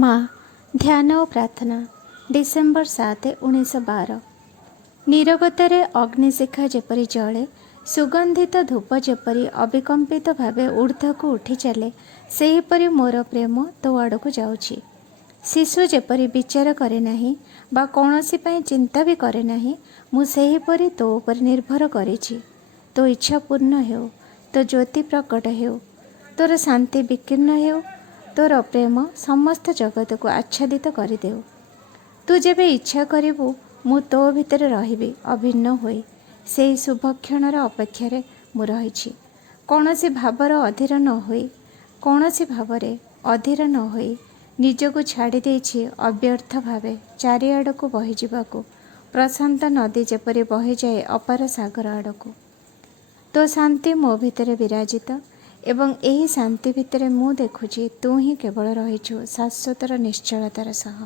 माँ ध्यान और प्रार्थना डिसेम्बर 7, 1912। निरगतरे अग्निशिखा जेपरी जले, सुगंधित धूप जेपरी अविकम्पित भावे ऊर्ध्वକୁ उठी चले, सेहीपरि मोर प्रेम तो आड़क जाउछि। शिशु जेपरी विचार करे नाही बा कौनसी पाई चिंता भी करे नाही, मु सेहीपरि तो उपर निर्भर करिछि। तो इच्छा पूर्ण हेउ, तो ज्योति प्रकट हेउ, तोर शांति विकीर्ण हेउ, तोर प्रेम समस्त जगत को आच्छादित करदेउ। तू जेबे इच्छा करिबु मु तो भितर रहिबि अभिन्न होई। सेही शुभक्षणर अपेक्षारे मु रहिछि। कौनसी भावर अधीर न होई, कौनसी भावरे अधीर न होई निजको छाड़ी देछि अव्यर्थ भावे चारिआडको बहि जिबाको, प्रशांत नदी जेपरी बहि जाए अपार सागर आड़को। तो शांति मो भितर विराजित एवं एही शांति भितर मु देखुछि तू ही केवल रहिछु शाश्वतर निश्चलतार सह।